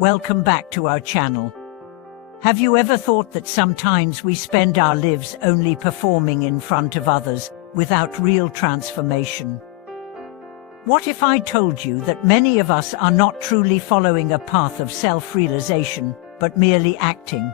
Welcome back to our channel. Have you ever thought that sometimes we spend our lives only performing in front of others, without real transformation? What if I told you that many of us are not truly following a path of self-realization, but merely acting?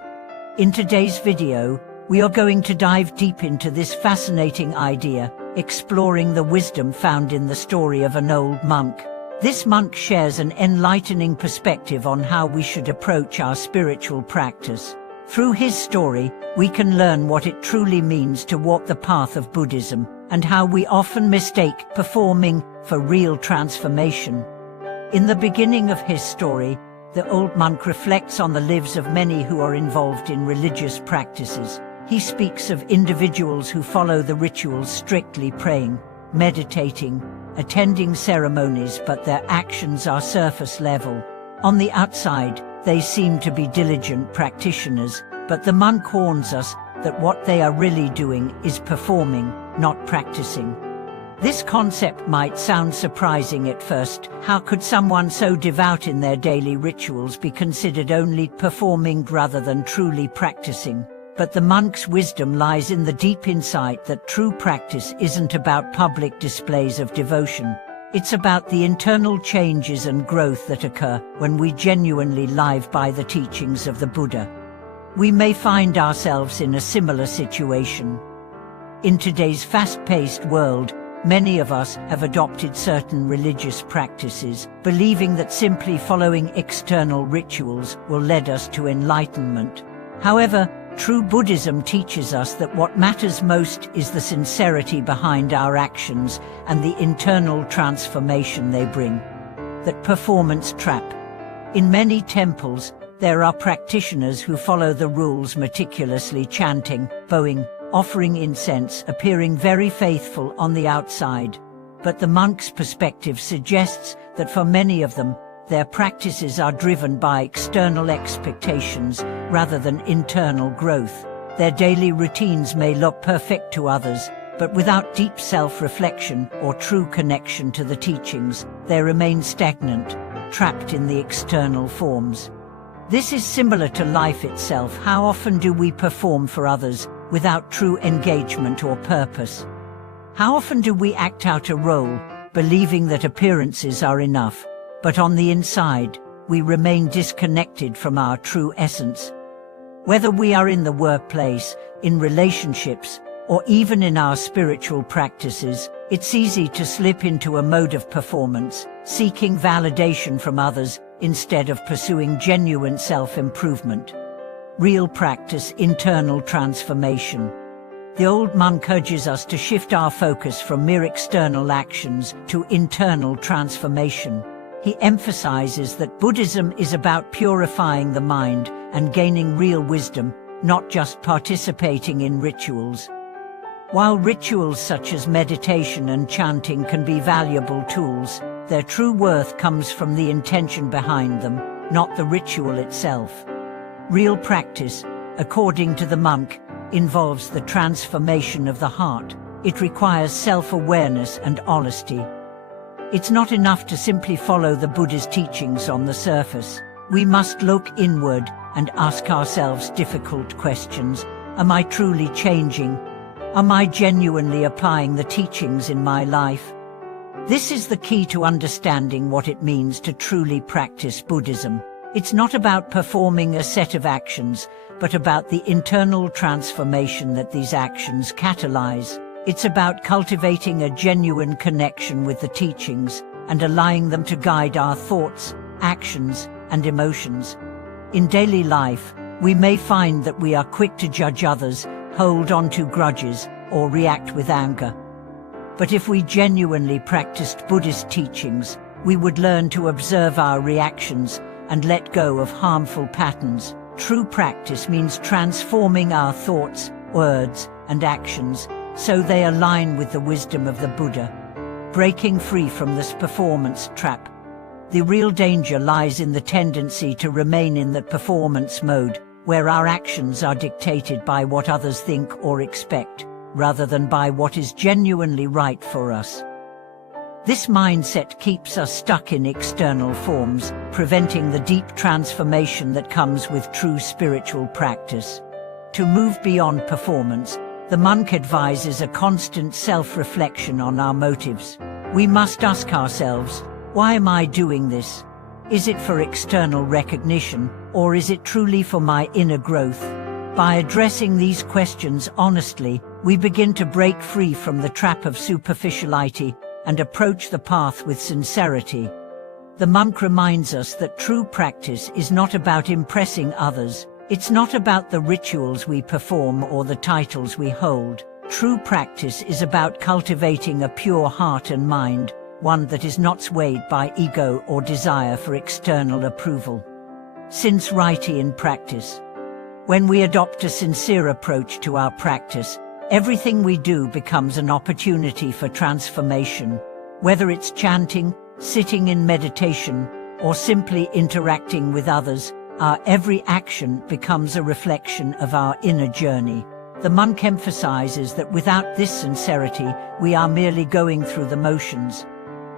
In today's video, we are going to dive deep into this fascinating idea, exploring the wisdom found in the story of an old monk. This monk shares an enlightening perspective on how we should approach our spiritual practice. Through his story, we can learn what it truly means to walk the path of Buddhism, and how we often mistake performing for real transformation. In the beginning of his story, the old monk reflects on the lives of many who are involved in religious practices. He speaks of individuals who follow the rituals strictly, praying, meditating, attending ceremonies, but their actions are surface level. On the outside, they seem to be diligent practitioners, but the monk warns us that what they are really doing is performing, not practicing. This concept might sound surprising at first. How could someone so devout in their daily rituals be considered only performing rather than truly practicing? But the monk's wisdom lies in the deep insight that true practice isn't about public displays of devotion. It's about the internal changes and growth that occur when we genuinely live by the teachings of the Buddha. We may find ourselves in a similar situation. In today's fast-paced world, many of us have adopted certain religious practices, believing that simply following external rituals will lead us to enlightenment. However, true Buddhism teaches us that what matters most is the sincerity behind our actions and the internal transformation they bring. That performance trap. In many temples, there are practitioners who follow the rules meticulously, chanting, bowing, offering incense, appearing very faithful on the outside. But the monk's perspective suggests that for many of them, their practices are driven by external expectations rather than internal growth. Their daily routines may look perfect to others, but without deep self-reflection or true connection to the teachings, they remain stagnant, trapped in the external forms. This is similar to life itself. How often do we perform for others without true engagement or purpose? How often do we act out a role, believing that appearances are enough, but on the inside, we remain disconnected from our true essence? Whether we are in the workplace, in relationships, or even in our spiritual practices, it's easy to slip into a mode of performance, seeking validation from others instead of pursuing genuine self-improvement. Real practice, internal transformation. The old monk urges us to shift our focus from mere external actions to internal transformation. He emphasizes that Buddhism is about purifying the mind and gaining real wisdom, not just participating in rituals. While rituals such as meditation and chanting can be valuable tools, their true worth comes from the intention behind them, not the ritual itself. Real practice, according to the monk, involves the transformation of the heart. It requires self-awareness and honesty. It's not enough to simply follow the Buddha's teachings on the surface. We must look inward and ask ourselves difficult questions. Am I truly changing? Am I genuinely applying the teachings in my life? This is the key to understanding what it means to truly practice Buddhism. It's not about performing a set of actions, but about the internal transformation that these actions catalyze. It's about cultivating a genuine connection with the teachings and allowing them to guide our thoughts, actions, and emotions. In daily life, we may find that we are quick to judge others, hold on to grudges, or react with anger. But if we genuinely practiced Buddhist teachings, we would learn to observe our reactions and let go of harmful patterns. True practice means transforming our thoughts, words, and actions so they align with the wisdom of the Buddha, breaking free from this performance trap. The real danger lies in the tendency to remain in that performance mode, where our actions are dictated by what others think or expect, rather than by what is genuinely right for us. This mindset keeps us stuck in external forms, preventing the deep transformation that comes with true spiritual practice. To move beyond performance, the monk advises a constant self-reflection on our motives. We must ask ourselves, why am I doing this? Is it for external recognition, or is it truly for my inner growth? By addressing these questions honestly, we begin to break free from the trap of superficiality and approach the path with sincerity. The monk reminds us that true practice is not about impressing others. It's not about the rituals we perform or the titles we hold. True practice is about cultivating a pure heart and mind, one that is not swayed by ego or desire for external approval. Sincerity in practice. When we adopt a sincere approach to our practice, everything we do becomes an opportunity for transformation. Whether it's chanting, sitting in meditation, or simply interacting with others, our every action becomes a reflection of our inner journey. The monk emphasizes that without this sincerity, we are merely going through the motions.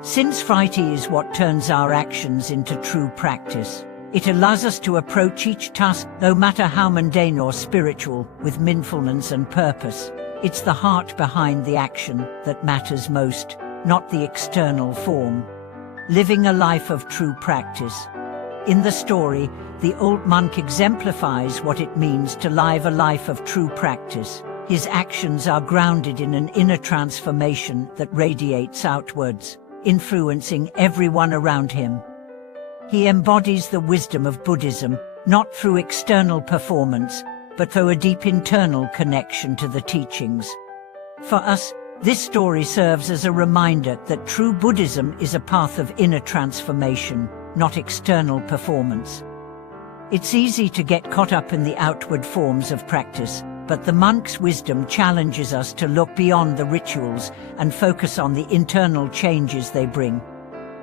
Sincerity is what turns our actions into true practice. It allows us to approach each task, no matter how mundane or spiritual, with mindfulness and purpose. It's the heart behind the action that matters most, not the external form. Living a life of true practice. In the story, the old monk exemplifies what it means to live a life of true practice. His actions are grounded in an inner transformation that radiates outwards, influencing everyone around him. He embodies the wisdom of Buddhism, not through external performance, but through a deep internal connection to the teachings. For us, this story serves as a reminder that true Buddhism is a path of inner transformation, not external performance. It's easy to get caught up in the outward forms of practice, but the monk's wisdom challenges us to look beyond the rituals and focus on the internal changes they bring.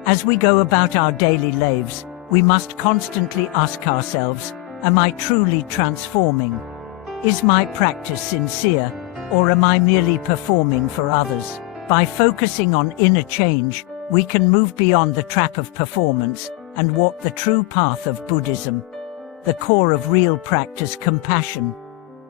As we go about our daily lives, we must constantly ask ourselves, am I truly transforming? Is my practice sincere, or am I merely performing for others? By focusing on inner change, we can move beyond the trap of performance and walk the true path of Buddhism. The core of real practice, compassion.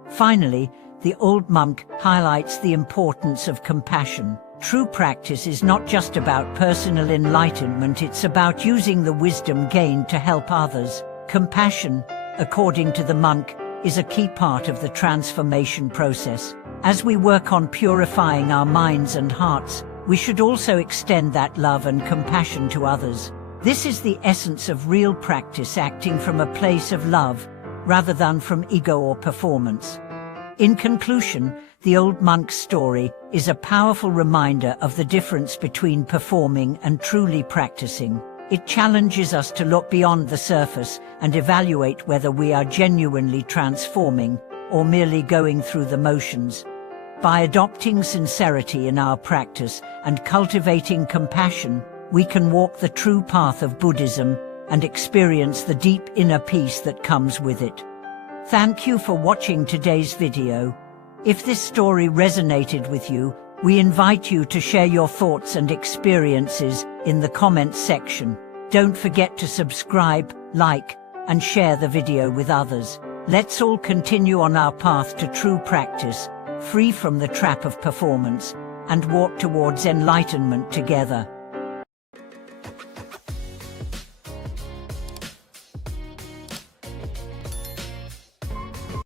Finally, the old monk highlights the importance of compassion. True practice is not just about personal enlightenment, it's about using the wisdom gained to help others. Compassion, according to the monk, is a key part of the transformation process. As we work on purifying our minds and hearts, we should also extend that love and compassion to others. This is the essence of real practice, acting from a place of love, rather than from ego or performance. In conclusion, the old monk's story is a powerful reminder of the difference between performing and truly practicing. It challenges us to look beyond the surface and evaluate whether we are genuinely transforming or merely going through the motions. By adopting sincerity in our practice and cultivating compassion, we can walk the true path of Buddhism and experience the deep inner peace that comes with it. Thank you for watching today's video. If this story resonated with you, we invite you to share your thoughts and experiences in the comments section. Don't forget to subscribe, like, and share the video with others. Let's all continue on our path to true practice, free from the trap of performance, and walk towards enlightenment together.